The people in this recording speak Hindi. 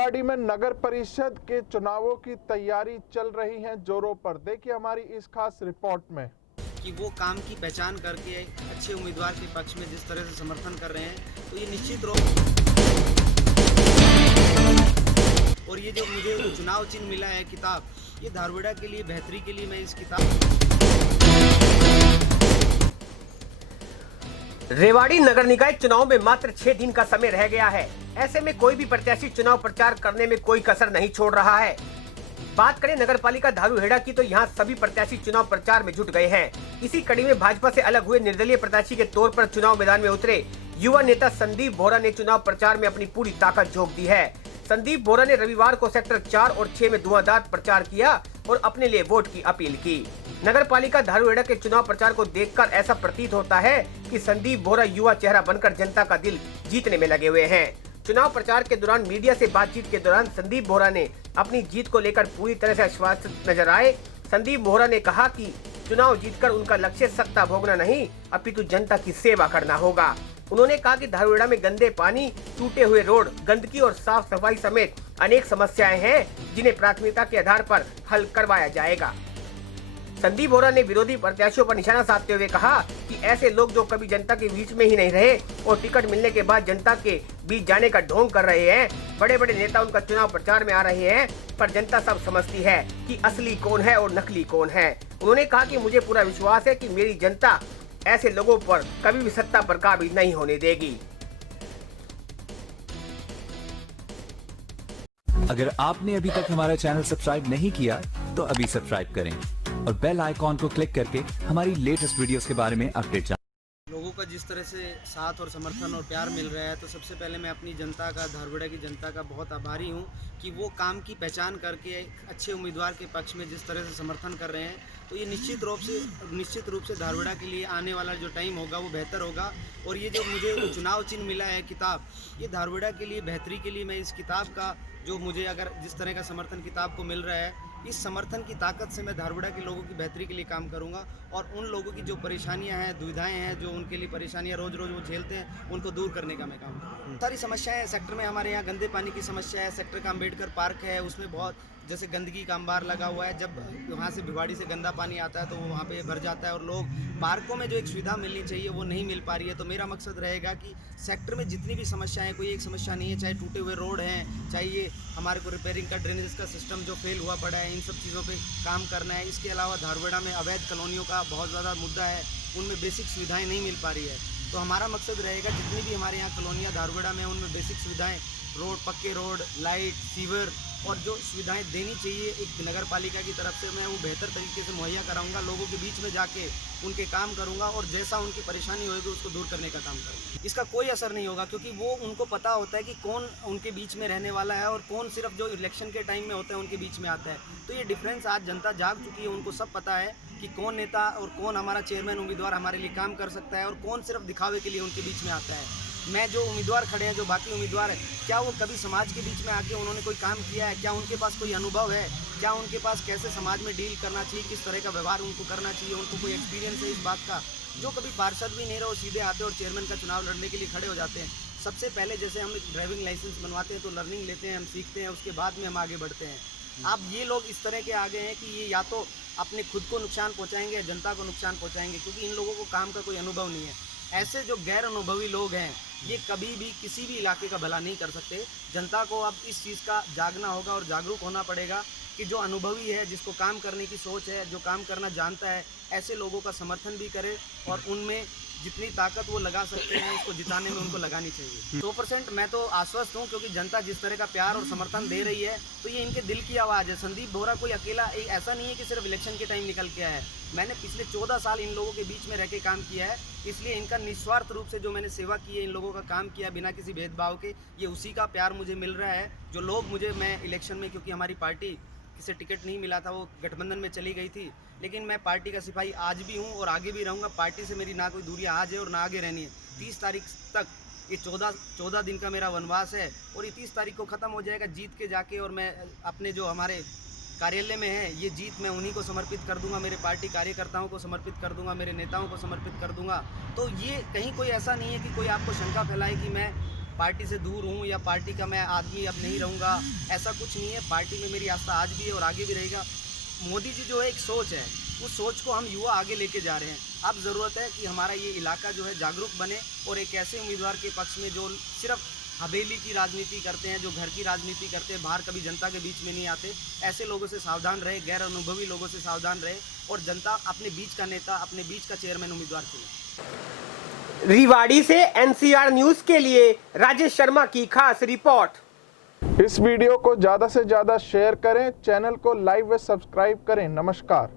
रेवाड़ी में नगर परिषद के चुनावों की तैयारी चल रही है जोरों पर। देखिए हमारी इस खास रिपोर्ट में कि वो काम की पहचान करके अच्छे उम्मीदवार के पक्ष में जिस तरह से समर्थन कर रहे हैं, तो ये निश्चित रूप और ये जो मुझे चुनाव चिन्ह मिला है किताब, ये धारवाड़ा के लिए बेहतरी के लिए मैं इस किताब। रेवाड़ी नगर निकाय चुनाव में मात्र 6 दिन का समय रह गया है। ऐसे में कोई भी प्रत्याशी चुनाव प्रचार करने में कोई कसर नहीं छोड़ रहा है। बात करें नगर पालिका धारूहेड़ा की, तो यहाँ सभी प्रत्याशी चुनाव प्रचार में जुट गए हैं। इसी कड़ी में भाजपा से अलग हुए निर्दलीय प्रत्याशी के तौर पर चुनाव मैदान में उतरे युवा नेता संदीप बोहरा ने चुनाव प्रचार में अपनी पूरी ताकत झोंक दी है। संदीप बोहरा ने रविवार को सेक्टर 4 और 6 में धुआंधार प्रचार किया और अपने लिए वोट की अपील की। नगर पालिका धारूहेड़ा के चुनाव प्रचार को देखकर ऐसा प्रतीत होता है कि संदीप बोहरा युवा चेहरा बनकर जनता का दिल जीतने में लगे हुए हैं। चुनाव प्रचार के दौरान मीडिया से बातचीत के दौरान संदीप बोहरा ने अपनी जीत को लेकर पूरी तरह से आश्वस्त नजर आए। संदीप बोहरा ने कहा कि चुनाव जीतकर उनका लक्ष्य सत्ता भोगना नहीं, अपितु जनता की सेवा करना होगा। उन्होंने कहा कि धारूहेड़ा में गंदे पानी, टूटे हुए रोड, गंदगी और साफ सफाई समेत अनेक समस्याएं हैं जिन्हें प्राथमिकता के आधार पर हल करवाया जाएगा। संदीप बोहरा ने विरोधी प्रत्याशियों पर निशाना साधते हुए कहा कि ऐसे लोग जो कभी जनता के बीच में ही नहीं रहे और टिकट मिलने के बाद जनता के बीच जाने का ढोंग कर रहे हैं। बड़े बड़े नेता उनका चुनाव प्रचार में आ रहे हैं, पर जनता सब समझती है कि असली कौन है और नकली कौन है। उन्होंने कहा कि मुझे पूरा विश्वास है कि मेरी जनता ऐसे लोगों पर कभी भी सत्ता पर काबिज नहीं होने देगी। अगर आपने अभी तक हमारा चैनल सब्सक्राइब नहीं किया तो अभी सब्सक्राइब करें और बेल आइकॉन को क्लिक करके हमारी लेटेस्ट वीडियोस के बारे में अपडेट जानें। लोगों का जिस तरह से साथ और समर्थन और प्यार मिल रहा है, तो सबसे पहले मैं अपनी जनता का, धारूहेड़ा की जनता का बहुत आभारी हूं कि वो काम की पहचान करके अच्छे उम्मीदवार के पक्ष में जिस तरह से समर्थन कर रहे हैं, तो ये निश्चित रूप से धारूहेड़ा के लिए आने वाला जो टाइम होगा वो बेहतर होगा। और ये जो मुझे चुनाव चिन्ह मिला है किताब, ये धारूहेड़ा के लिए बेहतरी के लिए मैं इस किताब का, जो मुझे अगर जिस तरह का समर्थन किताब को मिल रहा है, इस समर्थन की ताकत से मैं धारूहेड़ा के लोगों की बेहतरी के लिए काम करूंगा और उन लोगों की जो परेशानियां हैं, दुविधाएं हैं, जो उनके लिए परेशानियां रोज़ रोज़ वो झेलते हैं, उनको दूर करने का मैं काम करूँगा। सारी समस्याएं हैं सेक्टर में। हमारे यहाँ गंदे पानी की समस्या है। सेक्टर का अम्बेडकर पार्क है, उसमें बहुत जैसे गंदगी का अंबार लगा हुआ है। जब वहाँ से भिवाड़ी से गंदा पानी आता है तो वो वहाँ पे भर जाता है और लोग पार्कों में जो एक सुविधा मिलनी चाहिए वो नहीं मिल पा रही है। तो मेरा मकसद रहेगा कि सेक्टर में जितनी भी समस्याएं, कोई एक समस्या नहीं है, चाहे टूटे हुए रोड हैं, चाहे ये हमारे को रिपेयरिंग का ड्रेनेज का सिस्टम जो फेल हुआ पड़ा है, इन सब चीज़ों पे काम करना है। इसके अलावा धारूहेड़ा में अवैध कॉलोनियों का बहुत ज़्यादा मुद्दा है, उनमें बेसिक सुविधाएँ नहीं मिल पा रही है। तो हमारा मकसद रहेगा जितनी भी हमारे यहाँ कॉलोनियाँ धारूहेड़ा में, उनमें बेसिक सुविधाएँ, रोड, पक्के रोड, लाइट, सीवर और जो सुविधाएं देनी चाहिए एक नगर पालिका की तरफ से, मैं वो बेहतर तरीके से मुहैया कराऊंगा। लोगों के बीच में जाके उनके काम करूंगा और जैसा उनकी परेशानी होगी उसको दूर करने का काम करूंगा। इसका कोई असर नहीं होगा क्योंकि वो उनको पता होता है कि कौन उनके बीच में रहने वाला है और कौन सिर्फ जो इलेक्शन के टाइम में होता है उनके बीच में आता है। तो ये डिफरेंस आज जनता जाग चुकी है, उनको सब पता है कि कौन नेता और कौन हमारा चेयरमैन उम्मीदवार हमारे लिए काम कर सकता है और कौन सिर्फ दिखावे के लिए उनके बीच में आता है। मैं जो उम्मीदवार खड़े हैं, जो बाकी उम्मीदवार हैं, क्या वो कभी समाज के बीच में आके उन्होंने कोई काम किया है? क्या उनके पास कोई अनुभव है? क्या उनके पास कैसे समाज में डील करना चाहिए, किस तरह का व्यवहार उनको करना चाहिए, उनको कोई एक्सपीरियंस है इस बात का? जो कभी पार्षद भी नहीं रहे, वो सीधे आते और चेयरमैन का चुनाव लड़ने के लिए खड़े हो जाते हैं। सबसे पहले जैसे हम ड्राइविंग लाइसेंस बनवाते हैं तो लर्निंग लेते हैं, हम सीखते हैं, उसके बाद में हम आगे बढ़ते हैं। अब ये लोग इस तरह के आ गए हैं कि ये या तो अपने खुद को नुकसान पहुँचाएंगे या जनता को नुकसान पहुँचाएंगे, क्योंकि इन लोगों को काम का कोई अनुभव नहीं है। ऐसे जो गैर अनुभवी लोग हैं, ये कभी भी किसी भी इलाके का भला नहीं कर सकते। जनता को अब इस चीज़ का जागना होगा और जागरूक होना पड़ेगा कि जो अनुभवी है, जिसको काम करने की सोच है, जो काम करना जानता है, ऐसे लोगों का समर्थन भी करे और उनमें जितनी ताकत वो लगा सकते हैं उसको जिताने में उनको लगानी चाहिए। 100% मैं तो आश्वस्त हूँ क्योंकि जनता जिस तरह का प्यार और समर्थन दे रही है, तो ये इनके दिल की आवाज़ है। संदीप बोहरा कोई अकेला ऐसा नहीं है कि सिर्फ इलेक्शन के टाइम निकल के आया है। मैंने पिछले 14 साल इन लोगों के बीच में रह के काम किया है, इसलिए इनका निस्वार्थ रूप से जो मैंने सेवा की है, इन लोगों का काम किया बिना किसी भेदभाव के, ये उसी का प्यार मुझे मिल रहा है। जो लोग मुझे, मैं इलेक्शन में, क्योंकि हमारी पार्टी किसे टिकट नहीं मिला था, वो गठबंधन में चली गई थी, लेकिन मैं पार्टी का सिपाही आज भी हूँ और आगे भी रहूँगा। पार्टी से मेरी ना कोई दूरी आज है और ना आगे रहनी है। 30 तारीख तक ये 14 दिन का मेरा वनवास है और ये 30 तारीख को ख़त्म हो जाएगा जीत के जाके, और मैं अपने जो हमारे कार्यालय में है, ये जीत मैं उन्हीं को समर्पित कर दूंगा, मेरे पार्टी कार्यकर्ताओं को समर्पित कर दूंगा, मेरे नेताओं को समर्पित कर दूंगा। तो ये कहीं कोई ऐसा नहीं है कि कोई आपको शंका फैलाए कि मैं पार्टी से दूर हूँ या पार्टी का मैं आदमी अब नहीं रहूँगा, ऐसा कुछ नहीं है। पार्टी में मेरी आस्था आज भी है और आगे भी रहेगा। मोदी जी जो है एक सोच है, उस सोच को हम युवा आगे लेके जा रहे हैं। अब ज़रूरत है कि हमारा ये इलाका जो है जागरूक बने और एक ऐसे उम्मीदवार के पक्ष में जो सिर्फ हवेली की राजनीति करते हैं, जो घर की राजनीति करते हैं, बाहर कभी जनता के बीच में नहीं आते, ऐसे लोगों से सावधान रहे, गैर अनुभवी लोगों से सावधान रहे और जनता अपने बीच का नेता, अपने बीच का चेयरमैन उम्मीदवार चुने। रेवाड़ी से एनसीआर न्यूज के लिए राजेश शर्मा की खास रिपोर्ट। इस वीडियो को ज़्यादा से ज़्यादा शेयर करें, चैनल को लाइक व सब्सक्राइब करें। नमस्कार।